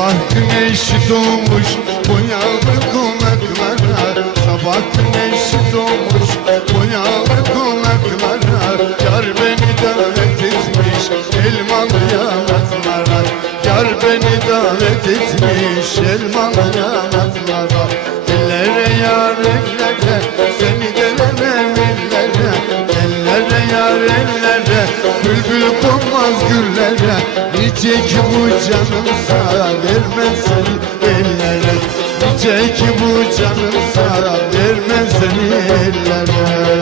Sabah güneşi doğmuş boyalı konaklara, sabah güneşi doğmuş boyalı konaklara, yar beni davet etmiş elmalı yanaklara, yar beni davet etmiş elmalı yanaklara. Ellere yar ellere, seni de vermem ellere, ellere yar ellere, bülbül konmaz güllere. Nice ki bu canımsa vermem seni ellere, nice ki bu canımsa vermem seni ellere.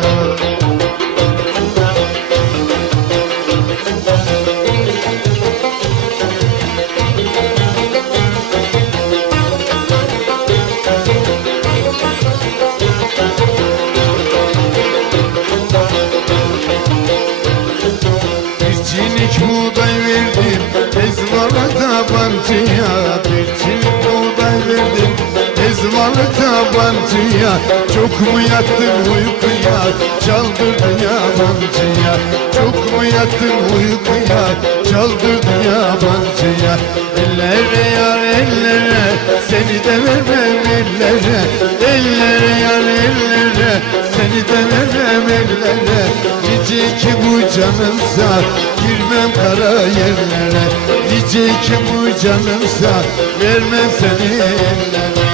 Çinik buğday verdim ezvalı tabancıya, bir çinik buğday verdim ezvalı tabancıya. Çok mu yattın uykuya, çaldırdı yabancıya, çok mu yattın uykuya, çaldırdı yabancıya. Ellere yar ellere, seni de vermem ellere, ellere yar ellere, seni de vermem ellere. Nice ki bu canımsa girmem kara yerlere, nice ki bu canımsa vermem seni ellere.